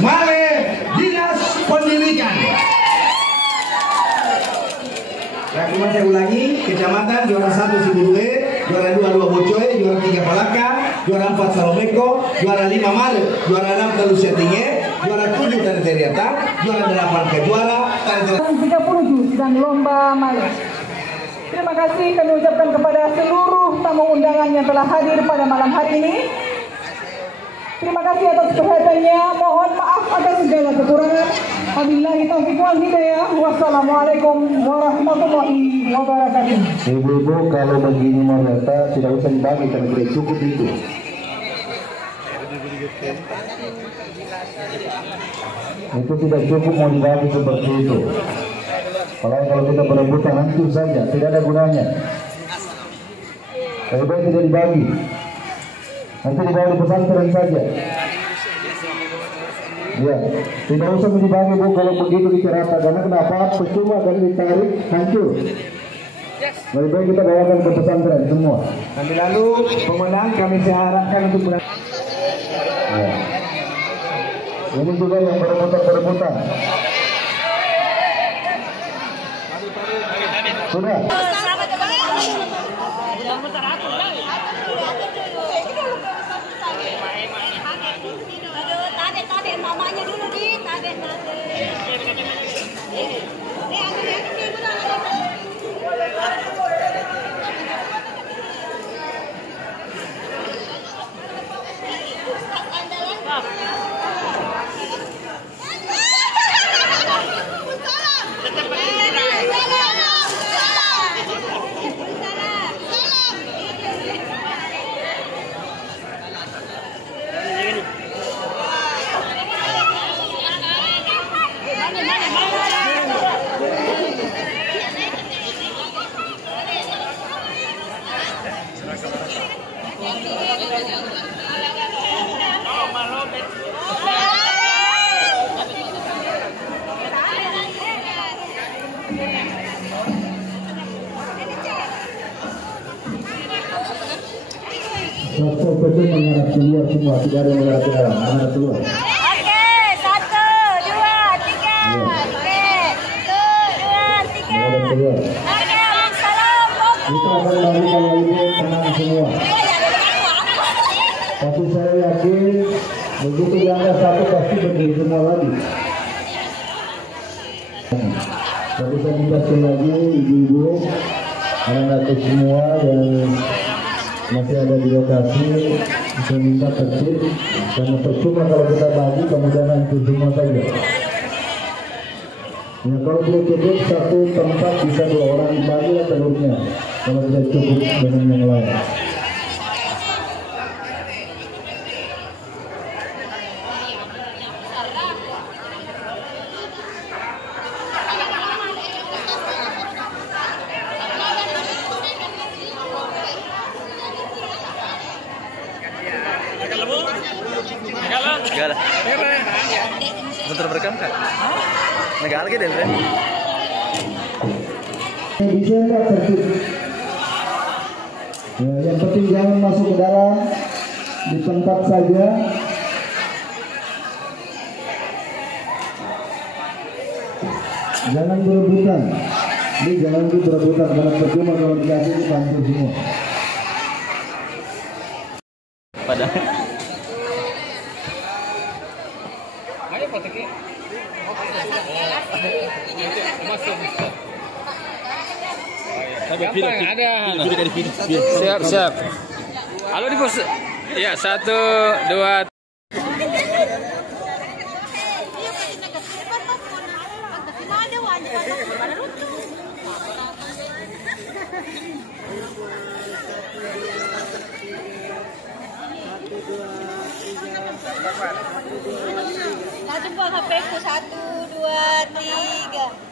Male Dinas Pendidikan. Ya, kemudian saya ulangi, kecamatan juara 1 Sibulue, juara 2 Lua Bocoe, juara 3 Palaka, juara 4 Salomeko, juara 5 Male, juara 6 Telus Setinge, juara 7 Tari Teriata, juara 8 Kejuara, Tari Teriata. 37 dan lomba Male. Terima kasih kami ucapkan kepada seluruh tamu undangan yang telah hadir pada malam hari ini. Terima kasih atas perhatiannya. Mohon maaf atas segala kekurangan. Wabillahi taufiq wal hidayah. Wassalamualaikum warahmatullahi wabarakatuh. Ibu-ibu, kalau begini mau data tidak usah dibagi karena tidak cukup itu. Itu tidak cukup mau dibagi seperti itu. Kalau kita berebutan hancur saja, tidak ada gunanya. Lebih baik tidak dibagi. Nanti dibawa di pesantren saja. Ya, tidak usah dibagi Bu kalau begitu diceritakan. Karena kenapa? Percuma kan ditarik hancur. Lebih baik kita bawakan ke pesantren semua. Nanti lalu pemenang kami harapkan untuk menang. Ya. Ini juga yang berebutan. Sudah. Mamanya dulu di Satu mengarah keluar semua, tidak ada yang mengarah ke dalam, mengarah keluar. Oke, 1, 2, 3. Oke, 1, 2, 3. Mengarah keluar. Oke, salam. Kita akan lari kalau ibu tenang semua. Tapi saya yakin begitu diangkat satu pasti berdiri semua lagi. Tapi saya minta sekali lagi ibu-ibu, anak-anak semua yang masih ada di lokasi, saya minta tertib karena percuma kalau kita bagi kemudian hancur semua saja. Ya, kalau tidak cukup satu tempat bisa 2 orang bagilah telurnya kalau tidak cukup dengan yang lain. Negara. Bentar berekam kan? Negara lagi deh, Bre. Bisa enggak tertib? Ya, yang penting jangan masuk ke dalam, di tempat saja. Jangan berebutan. Ini jangan berebutan karena percuma kalau dikasih itu hancur semua. Padahal. Siap. Halo di pos. Ya, 1, 2. Nah, jumpa HP ku 1, 2, 3.